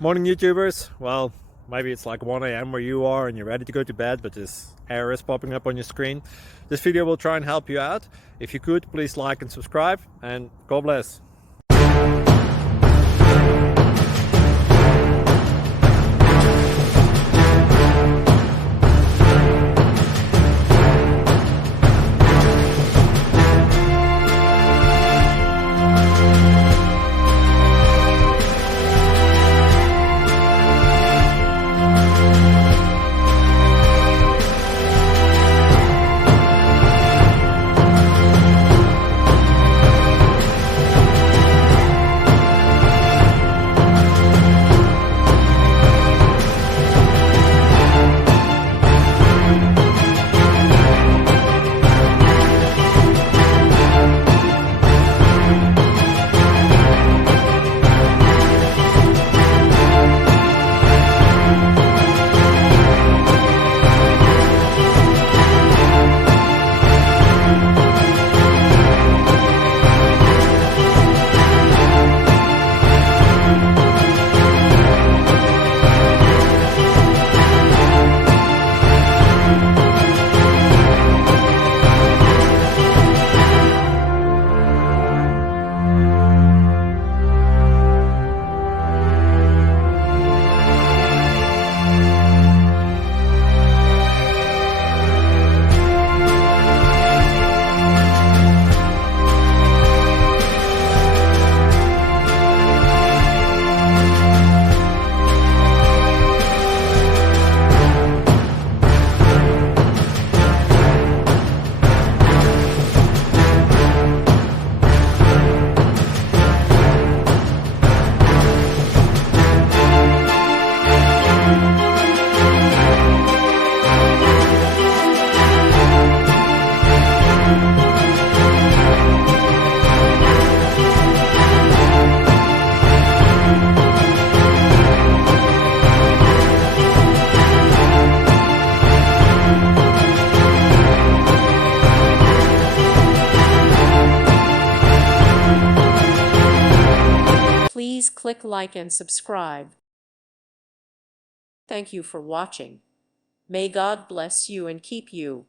Morning YouTubers. Well, maybe it's like 1 a.m. where you are and you're ready to go to bed, but this error is popping up on your screen. This video will try and help you out. If you could, please like and subscribe, and God bless. Please click like and subscribe. Thank you for watching. May God bless you and keep you.